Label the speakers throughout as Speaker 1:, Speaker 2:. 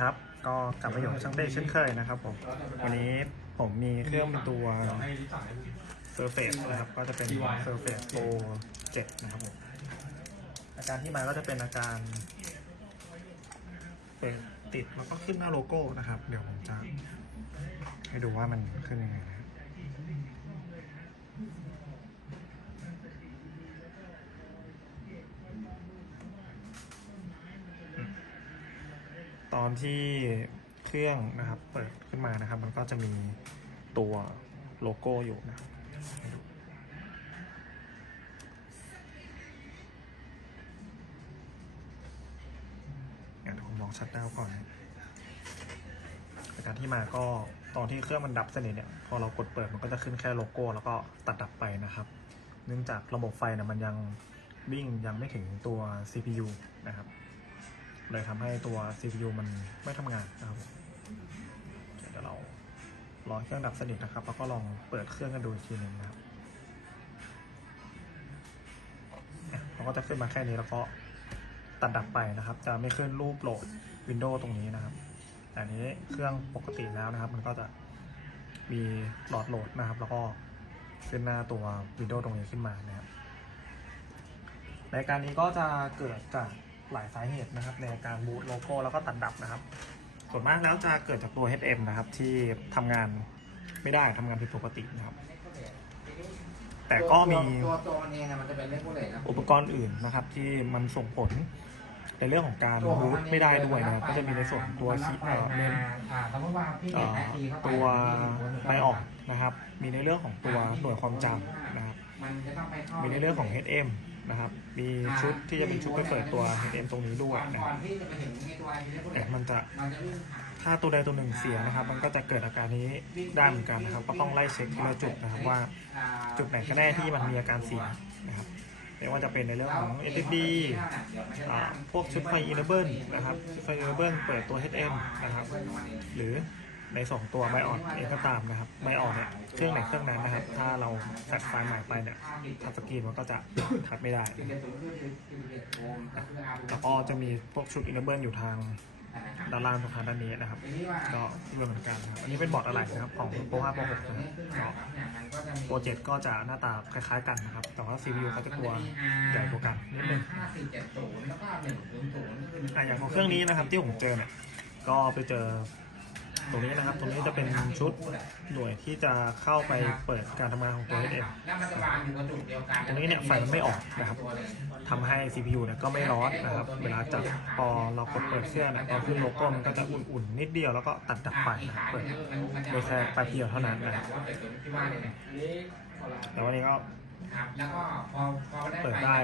Speaker 1: ครับ ก็กลับมาอยู่กับช่างเต้เช่นเคยนะครับผมวันนี้ผมมีเครื่องเป็นตัว Surface นะครับ ก็จะเป็น Surface Pro 7 นะครับผมอาการที่มาก็จะเป็นอาการเป็นติดแล้วก็ขึ้นหน้าโลโก้นะครับ เดี๋ยวผมจะให้ดูว่ามันขึ้นยังไง ตอนที่เครื่องนะครับเปิดขึ้นมานะครับ มันก็จะมีตัวโลโก้อยู่นะเดี๋ยวผมลองชัดดาวก่อนในการที่มาก็ตอนที่เครื่องมันดับสนิทเนี่ยพอเรากดเปิดมันก็จะขึ้นแค่โลโก้ แล้วก็ตัดดับไปนะครับ เนื่องจากระบบไฟเนี่ยมันยังวิ่งยังไม่ถึงตัว CPU นะครับ เลยทำให้ตัว CPU มันไม่ทำงานนะครับเดี๋ยวเรารอเครื่องดับสนิทนะครับ แล้วก็ลองเปิดเครื่องกันดูอีกทีหนึ่งนะครับเนี่ยมันก็จะขึ้นมาแค่นี้แล้วก็ตัดดับไปนะครับ จะไม่ขึ้นรูปโหลด Windows ตรงนี้นะครับแต่อันนี้เครื่องปกติแล้วนะครับ มันก็จะมีหลอดโหลดนะครับ แล้วก็ขึ้นหน้าตัว Windows ตรงนี้ขึ้นมานะครับในการนี้ก็จะเกิดจาก หลายสาเหตุนะครับ ในการบูตโลโก้แล้วก็ตัดดับนะครับ ส่วนมากแล้วจะเกิดจากตัว HM นะครับ ที่ทำงานไม่ได้ทำงานผิดปกตินะครับ แต่ก็มี
Speaker 2: ตัวตัวมันเองอะมันจะเป็นเลขโคเลตนะ
Speaker 1: อุปกรณ์อื่นนะครับ ที่มันส่งผลในเรื่องของการบูตไม่ได้ด้วยนะครับก็จะมีในส่วนของตัวคีย์เอ่อเมน
Speaker 2: สมมติว่าพี่
Speaker 1: เอ่อ
Speaker 2: แอดซีเข้าไป
Speaker 1: ตัวไบออกนะครับ มีในเรื่องของตัวหน่วยความจำนะครับ
Speaker 2: มี
Speaker 1: ในเรื่องของ HM นะครับ มีชุดที่จะเป็นชุดไปเปิดตัว HM ตรงนี้ด้วยนะ
Speaker 2: ก่
Speaker 1: ค
Speaker 2: อ
Speaker 1: รั
Speaker 2: น
Speaker 1: บ
Speaker 2: ที่จะไปถึงไอ้ตัวเลขโคเล
Speaker 1: แต่
Speaker 2: ต
Speaker 1: มันจะ
Speaker 2: มันจะวิ่งผ่าน
Speaker 1: ถ้าตัวใดตัวหนึ่งเสียนะครับ มันก็จะเกิดอาการนี้ได้เหมือนกันนะครับ ก็ต้องไล่เช็คทีละจุดนะครับว่า
Speaker 2: อ่า
Speaker 1: จุดไหนก็แน่ที่มันมีอาการเสียนะครับไม่ว่าจะเป็นในเรื่องของ SSD อ่าพวกชุดไฟ Enable นะครับ ชุดไฟ Enable เปิดตัว HM นะครับ หรือ ในสองตัวไบออดเองก็ตามนะครับไบออดเนี่ยเครื่องไหนเครื่องนั้นนะครับ ถ้าเราแฟกไฟล์ใหม่ไปเนี่ยทัชสกรีนมันก็จะทัชไม่ได้แล้วก็จะมีพวกชุด Enable อยู่ทางด้านล่างตรงทางด้านนี้นะครับ ก็เหมือนกันครับ อันนี้เป็นบอร์ดอะไรนะครับ ของ Pro 5 Pro 6นะครับโปรเจกต์ก็จะหน้าตาคล้ายๆกันนะครับ แต่ว่า CPU เขาจะตัวใหญ่กว่ากันนิดนึง
Speaker 2: ห้าสี่เจ็ดศูนย์แล้วก็หนึ่งศูนย์ศูนย์อ
Speaker 1: อะอย่างของเครื่องนี้นะครับที่ผมเจอเนี่ย ก็ไปเจอ ตรงนี้นะครับ ตรงนี้จะเป็นชุดหน่วยที่จะเข้าไปเปิดการทำงานของตัว HM
Speaker 2: แล้วมันจะวางอยู่กระจุกเดียวกัน
Speaker 1: ตรงนี้เนี่ยไฟมันไม่ออกนะครับทำให้ CPU เนี่ยก็ไม่ร้อนนะครับ เวลาจับพอเรากดเปิดเครื่อเนี่ยพอขึ้นโลโก้มันก็จะอุ่นๆนิดเดียวแล้วก็ตัดดับไปนะครับเปิดโดยแค่แป๊บเดียวเท่านั้นนะครับแต่วันนี้ก็
Speaker 2: ครับ แล้วก็พอพอ
Speaker 1: เปิดได้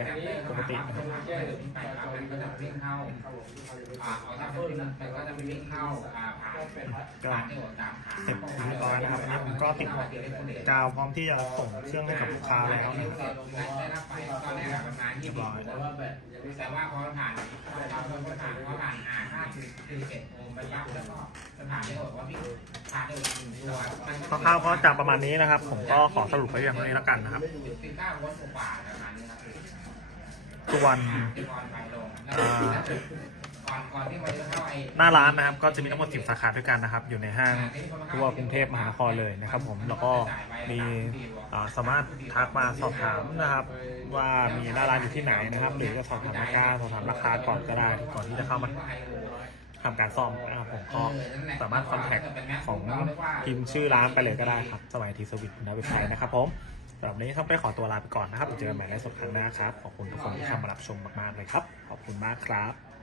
Speaker 1: ปกตินะครับ
Speaker 2: ไปครับมันก็จะวิ่งเข้าอ่าเอาถ้าเป็นมันก็จะวิ่งเข้าอ่าผ่าน
Speaker 1: ก็
Speaker 2: ผ่านที่หัวตามขา
Speaker 1: เสร็จเรียบร้อยนะครับอันนี้ผมก็ติดกาวพร้อมที่จะส่งเครื่องให้กับลูกค้าแล้วนะครับ
Speaker 2: ได้รับไปตอนแรกประมาณ
Speaker 1: เรี
Speaker 2: ยี่
Speaker 1: ยบ
Speaker 2: สิบ
Speaker 1: ร้อย
Speaker 2: แต่ว่าพอผ่านพอผ่านพอผ่านอาค่าคือคือเจ็ดโอห์ มไปยับแล้วก็สถานที่บอกว่าพี่ผ่าด้หนึ่งตัว
Speaker 1: คร่าวๆก็จะประมาณนี้นะครับ ผมก็ขอสรุปไปอย่างนี้แล้วกันนะครับ
Speaker 2: ส่วน
Speaker 1: หน้าร้านนะครับ ก็จะมีทั้งหมด 10 สาขาด้วยกันนะครับ อยู่ในห้างทั่วกรุงเทพมหานครเลยนะครับ ผมแล้วก็มีสามารถทักมาสอบถามนะครับ ว่ามีหน้าร้านอยู่ที่ไหนนะครับ หรือจะสอบถามราคาสอบถามราคาก่อนก็ได้ก่อนที่จะเข้ามา ทำการซ่อมนะครับผมก็สามารถคอนแทคของพิมพ์ชื่อร้านไปเลยก็ได้ครับ สมัยทีสวิตนะเว็บไซต์นะครับผมสำหรับวันนี้ต้องไปขอตัวลาไปก่อนนะครับเจอกันใหม่ในสดครั้งหน้าครับ ขอบคุณทุกคนที่เข้ามารับชมมากๆเลยครับ ขอบคุณมากครับ